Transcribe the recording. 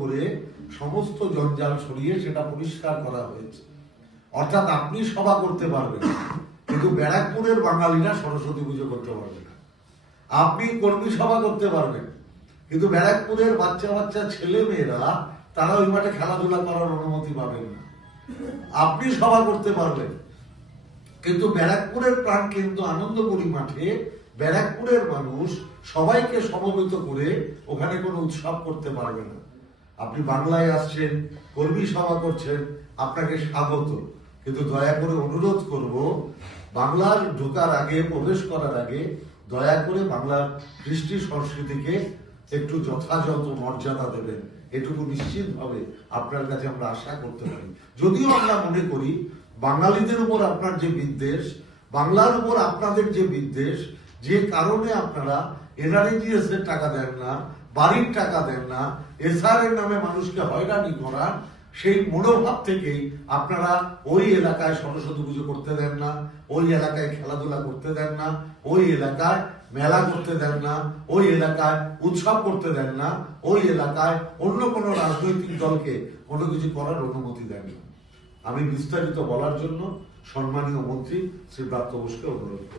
করে সমস্ত জঞ্জাল সরিয়ে সেটা পরিষ্কার করা হয়েছে। অর্থাৎ আপনি সভা করতে পারবেন, কিন্তু ব্যারাকপুরের বাঙালিরা সরস্বতী পুজো করতে পারবে না। আপনি কর্মী সভা করতে পারবেন, কিন্তু ব্যারাকপুরের বাচ্চা বাচ্চা ছেলে মেয়েরা তারা ওই মাঠে খেলাধুলা করার অনুমতি পাবেন না। আপনি সভা করতে পারবেন, কিন্তু ব্যারাকপুরের প্রাণকেন্দ্র আনন্দপুরী মাঠে ব্যারাকপুরের মানুষ সবাইকে সমবেত করে ওখানে কোনো উৎসব করতে পারবে না। আপনি বাংলায় আসছেন, কর্মী সভা করছেন, আপনাকে স্বাগত, কিন্তু দয়া করে অনুরোধ করব, বাংলার ঢোকার আগে, প্রবেশ করার আগে দয়া করে বাংলার কৃষ্টি সংস্কৃতিকে একটু যথাযথ মর্যাদা দেবেন। এটুকু নিশ্চিতভাবে আপনার কাছে আমরা আশা করতে পারি। যদিও আমরা মনে করি বাঙালিদের উপর আপনার যে বিদ্বেষ, বাংলার উপর আপনাদের যে বিদ্বেষ, যে কারণে আপনারা এনআরইজিএস এর টাকা দেন না, বাড়ির টাকা দেন না, এসআর এর নামে মানুষকে হয়রানি করান, সেই মনোভাব থেকেই আপনারা ওই এলাকায় সরস্বতী পুজো করতে দেন না, ওই এলাকায় খেলাধুলা করতে দেন না, ওই এলাকায় মেলা করতে দেন না, ওই এলাকায় উৎসব করতে দেন না, ওই এলাকায় অন্য কোনো রাজনৈতিক দলকে কোনো কিছু করার অনুমতি দেন না। আমি বিস্তারিত বলার জন্য সম্মানীয় মন্ত্রী শ্রী ব্রাত্য বোসকে অনুরোধ করি।